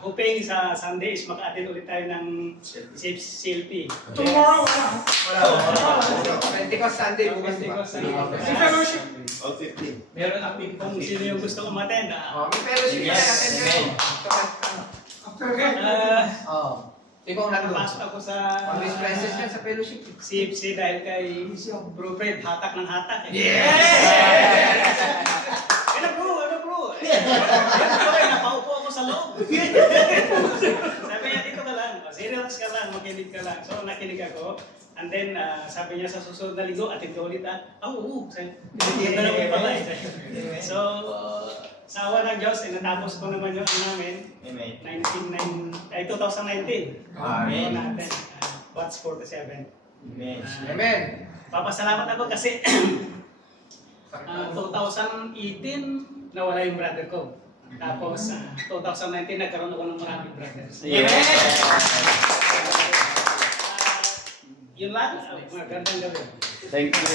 Hoping sa Sunday is maka-attend ulit tayo ng CLP. Tomorrow, wala. Pentecost Sunday, bukas diba? fellowship. All 15. Meron active kung sino yung gusto umattend. May fellowship na attend kayo. After that. Ikaw nandun. Napasok ako sa Always presence yan sa fellowship. CFC dahil kay Bro Fred, hatak ng hatak. Ano bro? Napaupo ako sa loob. Sabi niya, dito ka lang. Serious ka lang, makinig ka lang. So nakinig ako. And then, sabi niya sa susunod na linggo, atin ka ulit oo. Dalawa pala eh. So, sa awa ng Diyos, natapos ko naman yung namin. 2019. Amen. Natin. Watch 47. Amen. Papasalamat ako kasi 2018, nawala yung brother ko. Tapos, 2019, nagkaroon ako ng maraming brothers. Amen! Yun lang. Magandang gabi. Thank you.